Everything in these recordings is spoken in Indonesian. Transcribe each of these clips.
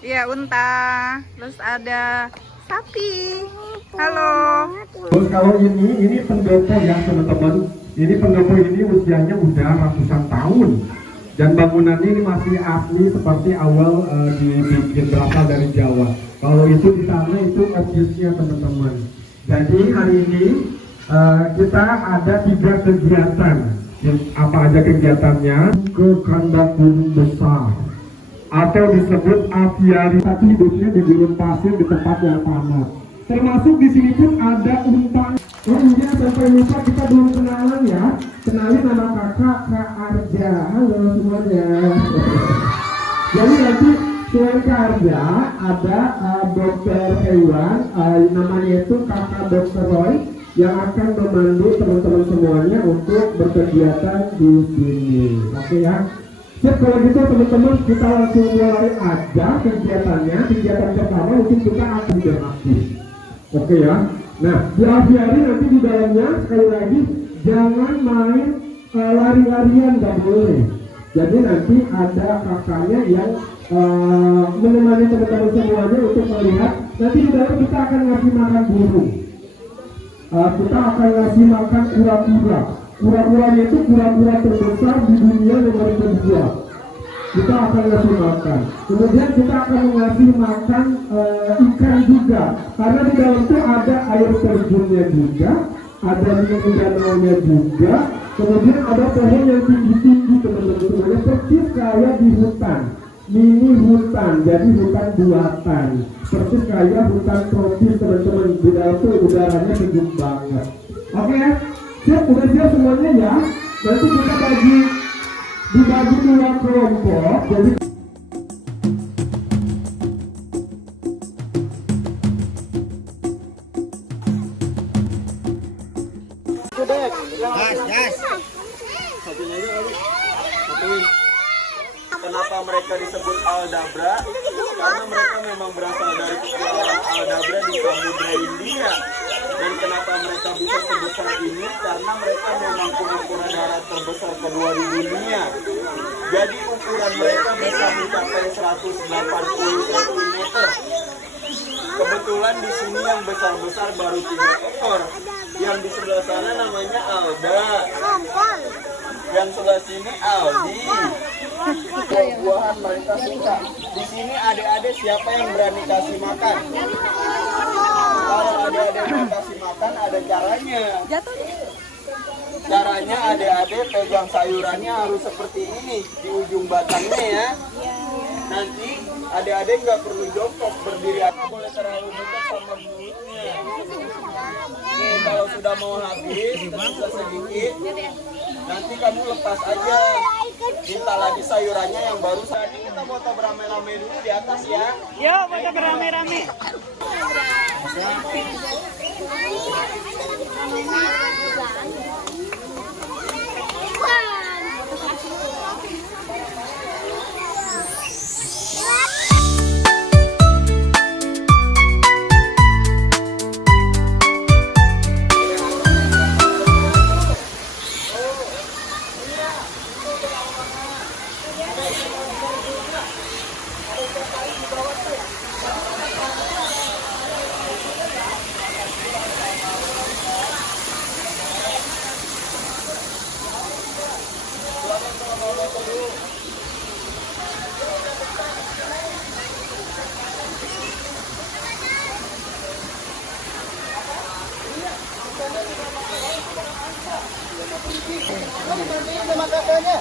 Iya, unta. Terus ada sapi. Halo. Terus kalau ini pendopo ya teman-teman. Ini pendopo ini usianya udah ratusan tahun. Dan bangunannya ini masih asli seperti awal dibikin, berasal dari Jawa. Kalau itu di sana itu objeknya teman-teman. Jadi hari ini kita ada 3 kegiatan. Apa aja kegiatannya? Ke kandang gunung besar atau disebut aviari, tapi hidupnya di gurun pasir di tempat yang panas. Termasuk di sini pun ada unta. Oh iya, sampai lupa kita belum kenalan ya. Kenalin nama kakak, Kak Arja. Halo semuanya. Jadi nanti selain Kak Arja ada dokter hewan, namanya itu kakak dokter Roy, yang akan memandu teman-teman semuanya untuk berkegiatan di sini. Oke ya. Sip, kalau gitu teman-teman kita langsung mulai aja kegiatannya. Kegiatan pertama mungkin kita akan beraktif. Oke ya. Nah, di aviari nanti di dalamnya sekali lagi jangan main lari-larian, nggak boleh. Jadi nanti ada kakaknya yang menemani teman-teman semuanya untuk melihat. Nanti di dalam kita akan ngasih makan burung. Kita akan ngasih makan kura-kura. Kura-kuranya itu kura-kura terbesar di dunia nomor kedua. Kita akan ngasih makan. Kemudian kita akan ngasih makan ikan juga. Karena di dalam itu ada air terjunnya juga, ada minum danaunya juga. Kemudian ada pohon yang tinggi-tinggi teman-teman semuanya, persis kayak di hutan. Mini hutan, jadi hutan buatan. Persis kayak hutan tropis teman-teman. Di dalam itu udaranya sejuk banget. Oke, siap, udah siap semuanya ya. Nanti kita dibagi 2 kelompok. Jadi Kenapa mereka disebut Aldabra? Karena mereka memang berasal dari kepulauan Aldabra di Samudra India. Dan kenapa mereka bisa sebesar ini? Karena mereka memang kura-kura darat terbesar kedua di dunia. Jadi ukuran mereka bisa mencapai 180 cm. Kebetulan di sini yang besar-besar baru 3 ekor. Yang di sebelah sana namanya Alda. Yang sebelah sini Aldi. Buah-buahan mereka suka. Di sini adik-adik siapa yang berani kasih makan? Kalau adik-adik mau kasih makan ada caranya. Caranya adik-adik pegang sayurannya harus seperti ini di ujung batangnya ya. Nanti adik-adik nggak perlu jongkok, berdiri aja, boleh terlalu dekat sama mulutnya. Nih kalau sudah mau habis, tersisa sedikit, nanti kamu lepas aja. Minta lagi sayurannya yang baru. Tadi kita foto beramai-ramai dulu di atas ya. Yuk, foto beramai-ramai. Terima kasihnya.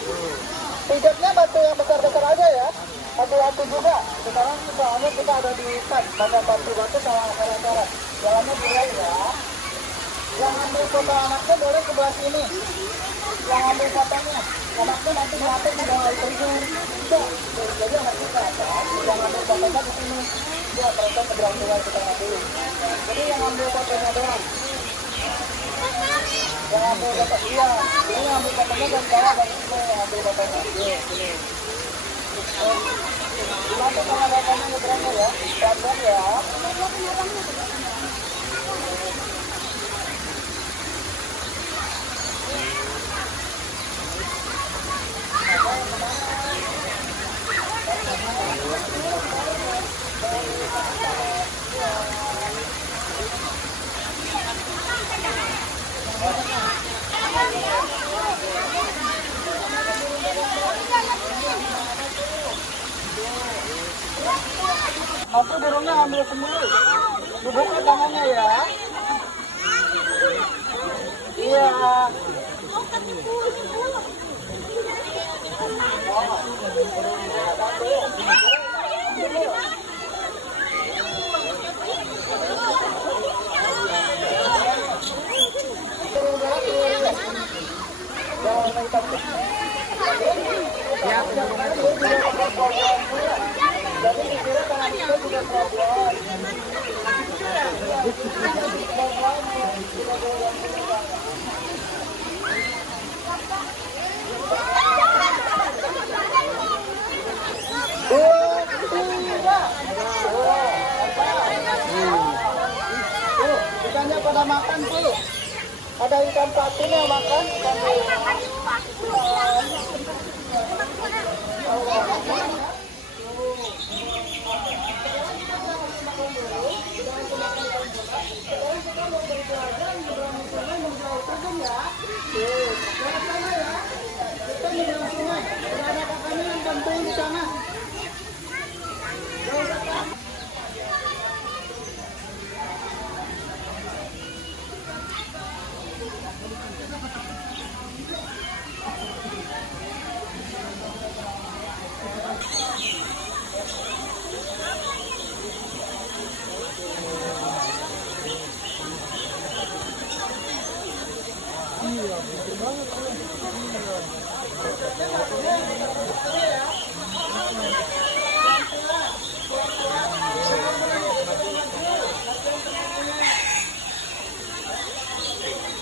Pijatnya batu yang besar-besar aja ya. Batu-batu juga. Sekarang soalnya kita ada di hutan, banyak batu-batu sama akar-akaran. Jalannya berat ya. Yang ambil foto anaknya boleh sebelah sini. Yang ambil fotonya, anaknya nanti ngeliatin di bawah terjun. Bisa. Jadi anaknya ke atas, yang ambil fotonya di sini. Ya, mereka keberangkulan kita ngambil. Jadi yang ambil fotonya doang. Yang ambil foto, iya. Ini yang ambil fotonya dan bawah dari sini yang ambil fotonya. Yuk, sini. Nanti kalau fotonya ngeberangnya ya, pelan-pelan ya. Oke, burungnya ambil sendiri. Duduk ke tangannya ya. Iya. Ikannya pada makan tuh. Ada ikan patin yang makan.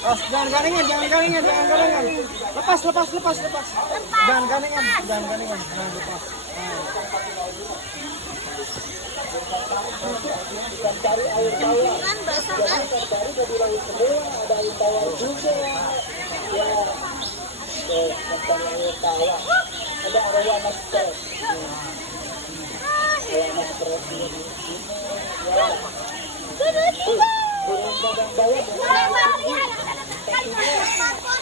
Oh, jangan garingan. Lepas. Jangan garingan. Nah, lepas. Cari air tawar. Cari kebilang semua ada air tawar juga. Ya. Air tawar. Ada aroma stres. Aroma stres ini. Ya. Burung gadang bayam.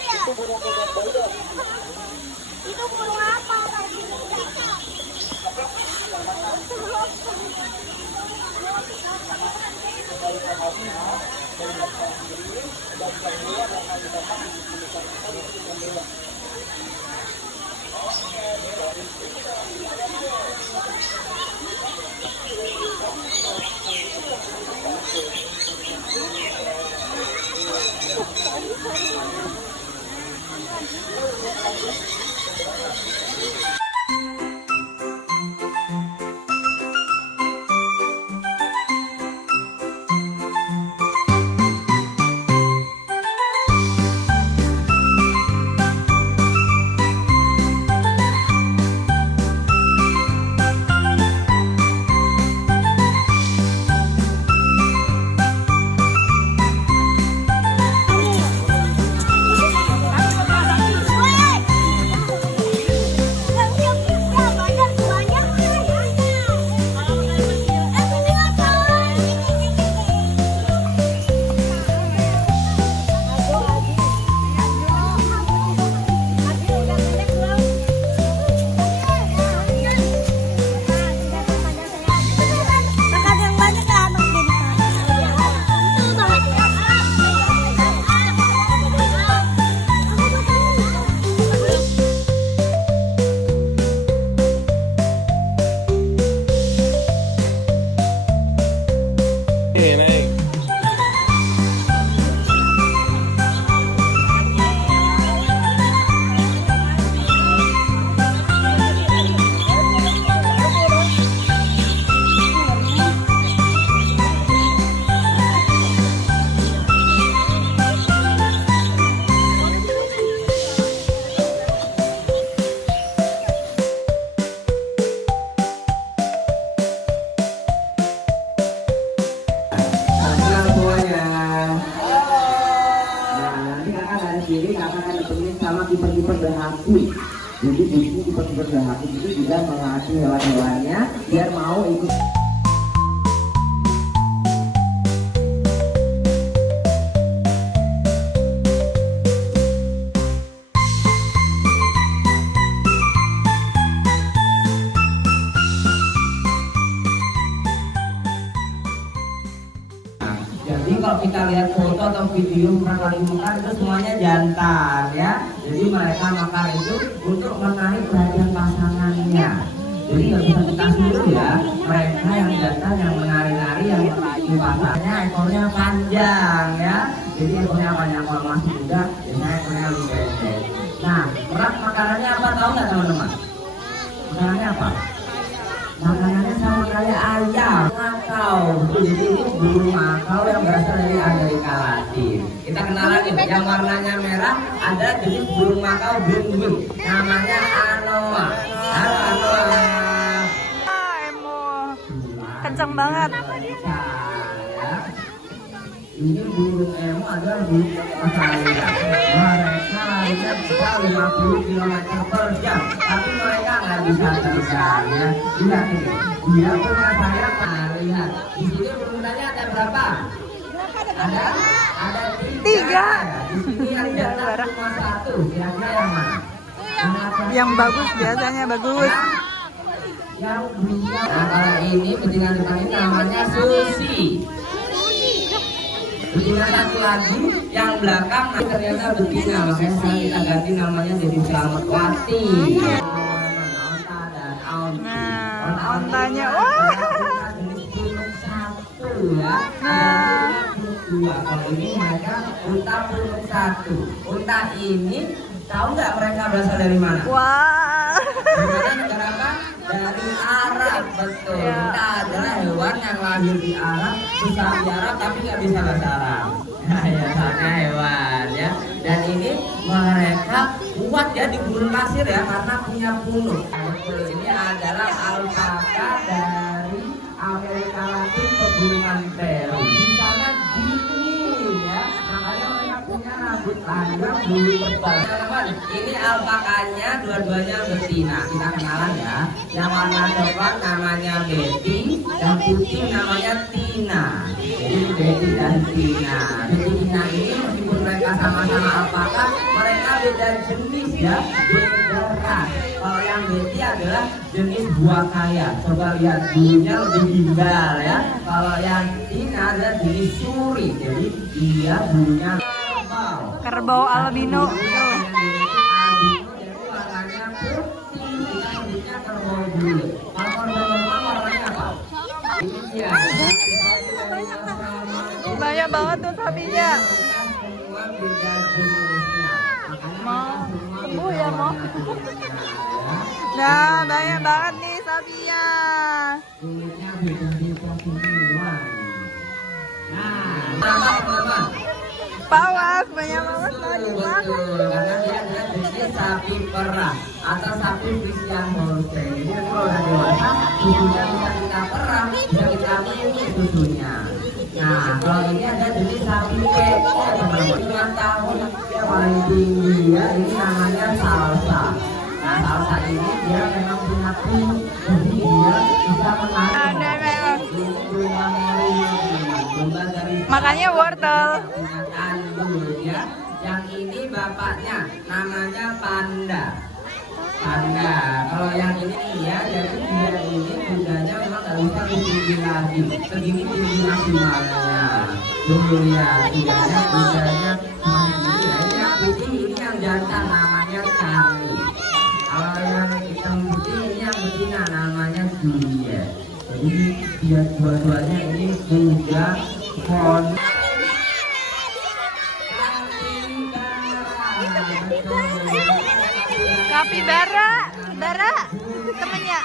Itu burung gadang bayam. Itu burung apa tadi? kiper-kiper berhati. Jadi di sini kiper-kiper berhati itu juga melatih hewan-hewannya biar mau ikut. kalau kita lihat foto atau video mereka lagi makan itu semuanya jantan ya. Jadi mereka makan itu untuk menarik perhatian pasangannya. Jadi nggak bisa kita suruh ya, mereka yang jantan yang menari-nari yang merayu pasangannya ekornya panjang ya. Jadi ekornya panjang, kalau masih muda biasanya ekornya lebih pendek. Nah, merak makanannya apa tahu nggak teman-teman? Makanannya apa? Makanannya sama kayak ayam, makau. Jadi ini burung makau yang berasal dari Amerika Latin. Kita kenalan nih, yang warnanya merah ada jenis burung makau bling-bling, namanya anoa. Halo anoa. Emo. Kenceng banget. Ini burung emo adalah burung Australia. Mereka larinya bisa 50 km per jam, tapi mereka nggak bisa terbang ya. Lihat ini, dia punya sayap. Nah, lihat di sini burungnya ada berapa? Ada tiga. Di sini yang jantan cuma satu. Kira-kira yang mana? Yang bagus biasanya bagus. Yang betina. Nah, kalau ini betina depan ini namanya Susi. Betina satu lagi yang belakang ternyata betina, makanya sekarang kita ganti namanya jadi Slametwati. Nah, ontanya, wah. Satu ya. Nah, dua. Kalau ini mereka unta burung satu. Unta ini tahu nggak mereka berasal dari mana? Wah. Dari negara apa? Dari Arab, betul. Unta adalah hewan yang lahir di Arab, bisa di Arab tapi nggak bisa bahasa Arab. Nah, ya soalnya hewan ya. Dan ini mereka kuat ya di gurun pasir ya karena punya punuk. Betul. Ini adalah alpaka dari Amerika Latin, pegunungan Peru. Di sana dingin ya, makanya mereka punya rambut panjang, bulu tebal. Teman-teman, ini alpakanya dua-duanya betina. Kita kenalan ya. Yang warna coklat namanya Betty, yang putih namanya Tina. Jadi Betty dan Tina. Jadi Tina ini meskipun mereka sama-sama alpaka, mereka beda jenis ya, beda ras. Kalau yang Betty adalah jenis buah kaya. Coba lihat bulunya lebih gimbal ya. Kalau yang Tina adalah jenis suri. Jadi dia bulunya Kerbau albino. Banyak banget tuh sapinya. Mau sembuh ya mau. Nah, banyak banget nih sapinya. Pawas, banyak banget lagi. Betul, karena dia adalah jenis sapi perah atau sapi Friesian Holstein. Jadi kalau udah dewasa, susunya bisa kita perah, bisa kita minum susunya. Nah, kalau ini ada jenis sapi kepo, teman-teman. 5 tahun dia paling tinggi ya, ini namanya Salsa. Nah, Salsa ini dia memang punya punuk, jadi dia bisa menarik. Makanya wortel. Ya. Yang ini bapaknya namanya Panda. Panda. Kalau yang ini ya, jadi dia ini kudanya memang nggak bisa tinggi lagi. Segini tinggi maksimalnya. Dulu ya, kudanya masih ya. Ini yang putih ini yang jantan namanya Charlie. Kalau yang hitam putih ini yang betina namanya Julia. Jadi dia dua-duanya ini kuda kon. Kapibara, temennya.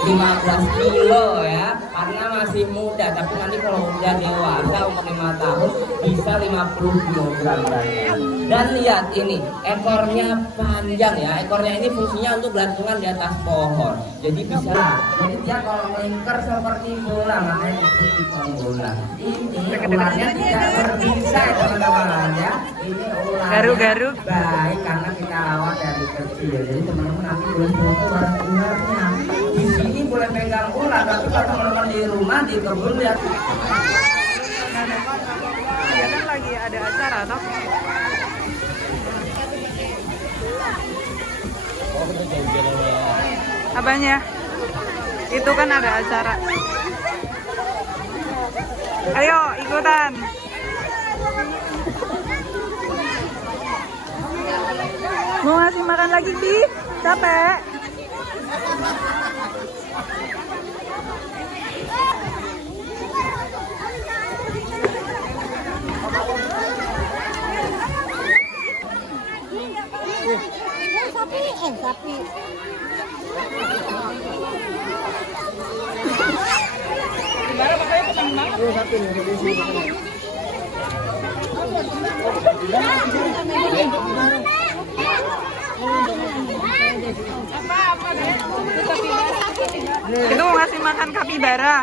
15 kilo ya, karena masih muda, tapi nanti kalau udah dewasa umur 5 tahun bisa 50 kg beratnya. Dan lihat ini, ekornya panjang ya, ekornya ini fungsinya untuk gelantungan di atas pohon. Jadi bisa, jadi dia kalau melingkar seperti bola, makanya seperti bola. Ini ularnya tidak berbisa teman-teman ya. Ini ular Garuk-garuk. baik karena kita rawat dari kecil. Jadi teman-teman nanti boleh foto bareng ularnya. Di sini boleh pegang ular, tapi kalau teman-teman di rumah di kebun lihat. Jangan lagi ada acara toh. Apanya? Itu kan ada acara. Ayo ikutan. Mau ngasih makan lagi, Bi? Capek? Sapi. Itu mau ngasih makan kapibara.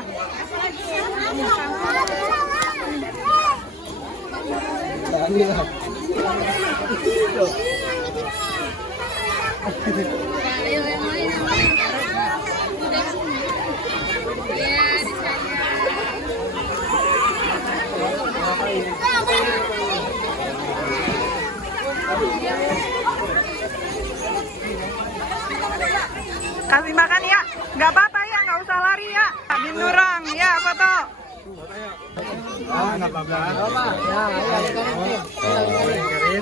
Kasih makan ya, nggak apa-apa ya, nggak usah lari ya. Binturang ya, foto. Nggak apa-apa.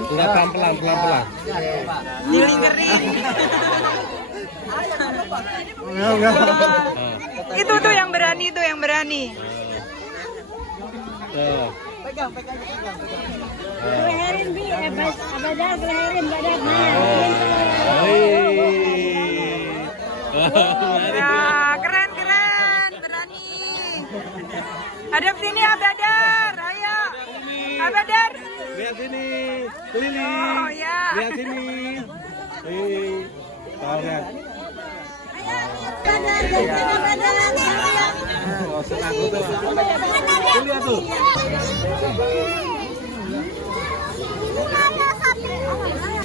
Udah pelan-pelan. Dilingkerin. Itu tuh yang berani, Pegang. Leherin Bi, Abadar leherin badan. Ya, keren, berani. Hadap sini Abadar, ayo. Abadar. Lihat sini, keliling. Oh ya. Lihat sini. Lihat. Oh, senang tuh. Lihat tuh.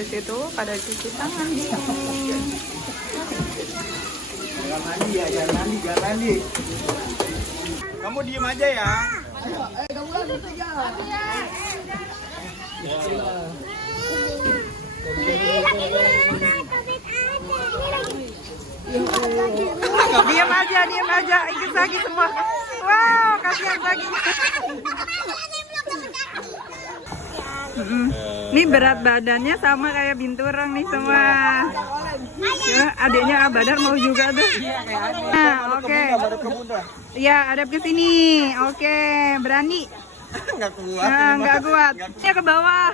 Di situ pada cuci tangan. Jangan mandi. Kamu diem aja ya. Diam aja, ikut Zaki semua. Wow, kasihan Zaki. Ini berat badannya sama kayak Binturang nih semua. Ya, adiknya Abadar mau juga tuh. Nah, oke. Ya, hadap ke sini. Oke, berani. Nggak kuat. Nah, nggak kuat. Ya ke bawah.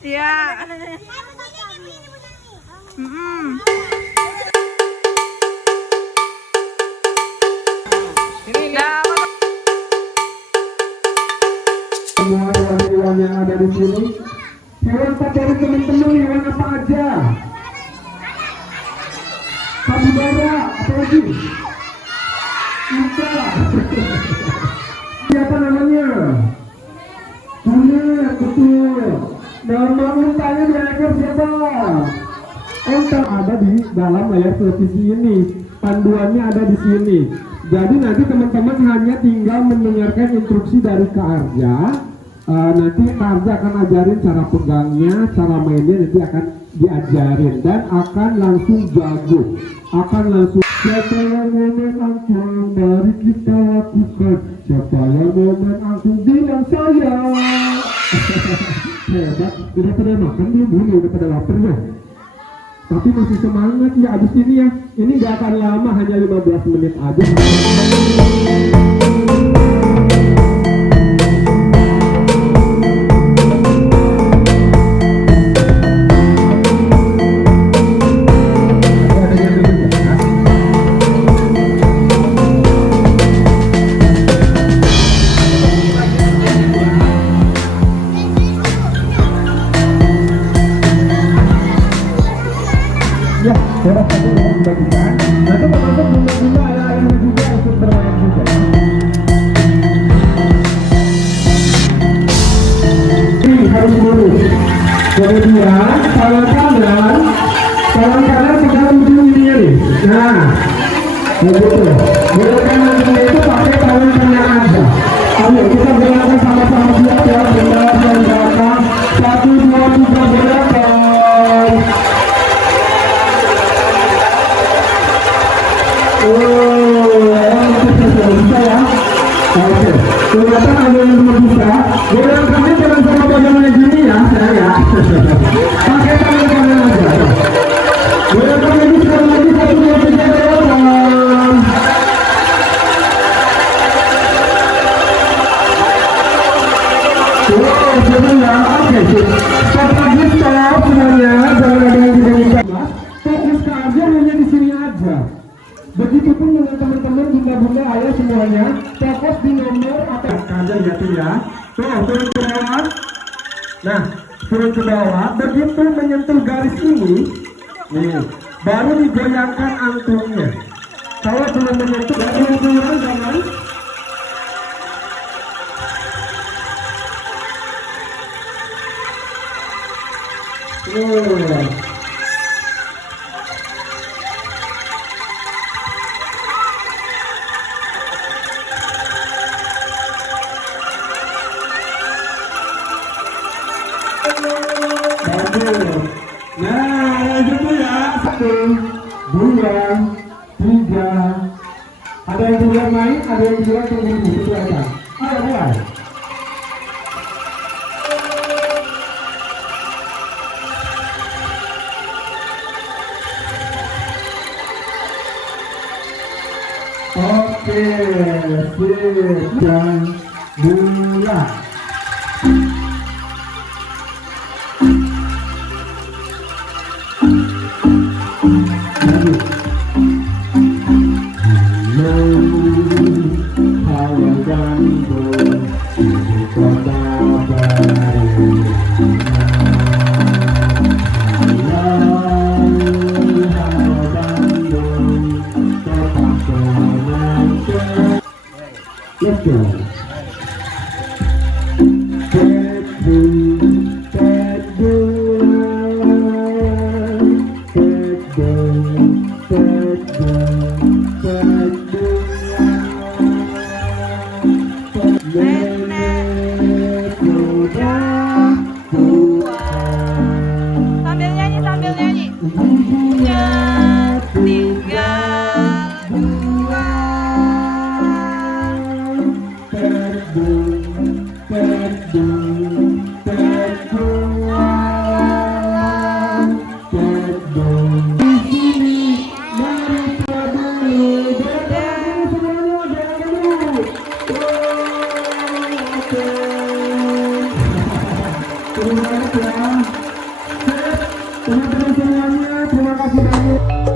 Ya. Semua hewan-hewan yang ada di sini, hewan favorit teman-teman hewan apa aja? Kapibara, apa lagi? Unta. Siapa namanya? Tuna, betul. Nama untanya di ekor siapa? Unta ada di dalam layar televisi ini. Panduannya ada di sini. Jadi nanti teman-teman hanya tinggal mendengarkan instruksi dari Kak Arja. Nanti Kak Arja akan ajarin cara pegangnya, cara mainnya nanti akan diajarin dan akan langsung jago. Akan langsung. Siapa yang mau main angklung, mari kita lakukan. Siapa yang mau main angklung, bilang saya. Hebat, udah pada makan belum? Udah pada lapar ya? Tapi masih semangat ya abis ini ya. Ini gak akan lama, hanya 15 menit aja. Ya, sudah satu yang dibagikan. Nanti teman-teman bunda-bunda ayah-ayah juga ikut bermain juga. Ini harus dulu. Kemudian tangan kanan pegang ujung ininya nih. Nah, begitu. Gerakan nantinya itu pakai tangan kanan aja. Ayo kita gerakan sama-sama siap ya. Benar dan belakang. 1, 2, 3 gerakan. semuanya, fokus di nomor apa? Kader ya tuh ya. Tuh, turun ke bawah. Nah, turun ke bawah. Begitu menyentuh garis ini, nih, baru digoyangkan angklungnya. Kalau belum menyentuh, dari turun jangan. Nah, lanjut tuh ya. 1, 2, 3. Ada yang duluan main, ada yang duluan tunggu di situ aja. Ayo mulai. Oke, sip, dan mulai. Let's go. Sambil nyanyi, sambil nyanyi. Tinggal dua. Terima kasih semuanya, terima kasih banyak.